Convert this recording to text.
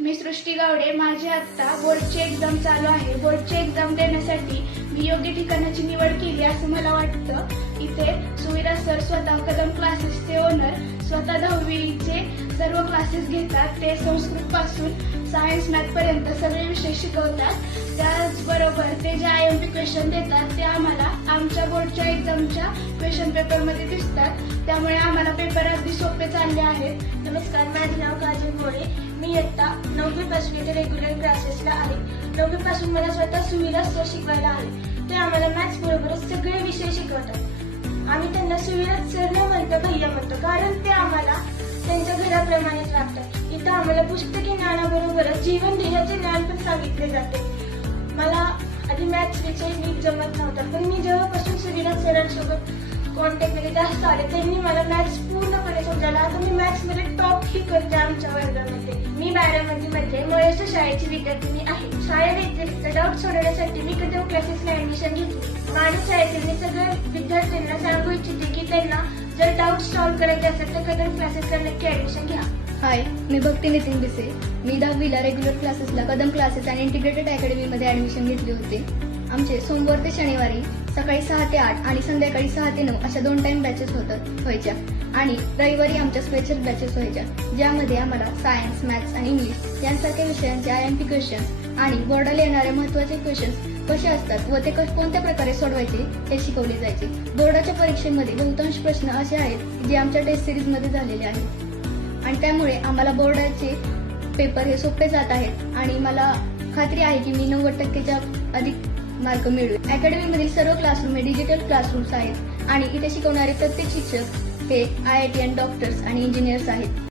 मी सृष्टी गावडे. माझी आता बोर्डची एक्झाम चालू आहे. बोर्डची एक्झाम देण्यासाठी मी योग्य ठिकाणाची निवड केली असं मला वाटतं. इथे सुविरा सर स्वतः कदम क्लासेसचे ओनर स्वतः 10वीचे सर्व क्लासेस घेतात. ते संस्कृत पासून सायन्स मॅथ पर्यंत सगळे विषय शिकवतात. त्याचबरोबर ते जे IMP क्वेश्चन देतात ते आम्हाला आमच्या बोर्डच्या एक्झामच्या क्वेश्चन पेपरमध्ये दिसतात. त्यामुळे आम्हाला पेपर अगदी सोपे चालले आहेत. नमस्कार, माझे नाव काजल मोरे. मी इयत्ता 9वी पासून इथे रेग्युलर क्लासेसला आहे. 9वी पासून मला स्वतः सुविरा सर शिकवायला आहे. ते आम्हाला मॅथ्स बरोबरच सगळे विषय शिकवतात. आम्ही त्यांना सुविरा सर न म्हणतो भैया म्हणतो, कारण ते आम्हाला त्यांच्या घराप्रमाणेच वागतात. इथं आम्हाला पुस्तकी ज्ञानाबरोबरच जीवन ध्येयाचे ज्ञान पण सांगितले जाते. मला आधी मॅथ्स विषय नीट जमत नव्हता, पण मी जेव्हापासून सुविरा सरांसोबत कॉन्टॅक्टमध्ये जास्त आले त्यांनी मला मॅथ्स पूर्णपणे समजायला. आता मी मॅथ्समध्ये टॉप ही करते आमच्या वर्गामध्ये. मी बारामतीमध्ये महेश शाळेची विद्यार्थिनी आहे. शाळेव्यतिरिक्त डाऊट सोडवण्यासाठी मी कदम क्लासेसला ऍडमिशन घेतली. माझ्या शाळेतील मी सगळ्या विद्यार्थ्यांना सांगू इच्छिते की त्यांना जर डाऊट सॉल्व्ह करायचे असेल तर कदम क्लासेसला नक्की ऍडमिशन घ्या. हाय, मी भक्ती नितीन बिसे. मी 10वीला रेग्युलर क्लासेसला कदम क्लासेस आणि इंटिग्रेटेड अकॅडमीमध्ये ऍडमिशन घेतले होते. आमचे सोमवार ते शनिवारी सकाळी 6 ते 8 आणि संध्याकाळी 6 ते 9 अशा 2 टाइम बॅचेस व्हायच्या आणि रविवारी आमच्या स्पेशल बॅचेस व्हायच्या, ज्यामध्ये आम्हाला सायन्स, मॅथ्स आणि इंग्लिश यांसारख्या विषयांचे IMP क्वेश्चन्स आणि बोर्डाला येणारे महत्त्वाचे क्वेश्चन्स कसे असतात व ते कोणत्या प्रकारे सोडवायचे हे शिकवले जायचे. बोर्डाच्या परीक्षेमध्ये बहुतांश प्रश्न असे आहेत जे आमच्या टेस्ट सिरीजमध्ये झालेले आहेत आणि त्यामुळे आम्हाला बोर्डाचे पेपर हे सोपे जात आहेत आणि मला खात्री आहे की मी 90%च्या अधिक मार्क मिळवेल. अकॅडमीमधील सर्व क्लासरूम हे डिजिटल क्लासरूम्स आहेत आणि इथे शिकवणारे प्रत्येक शिक्षक हे IITian डॉक्टर्स आणि इंजिनियर्स आहेत.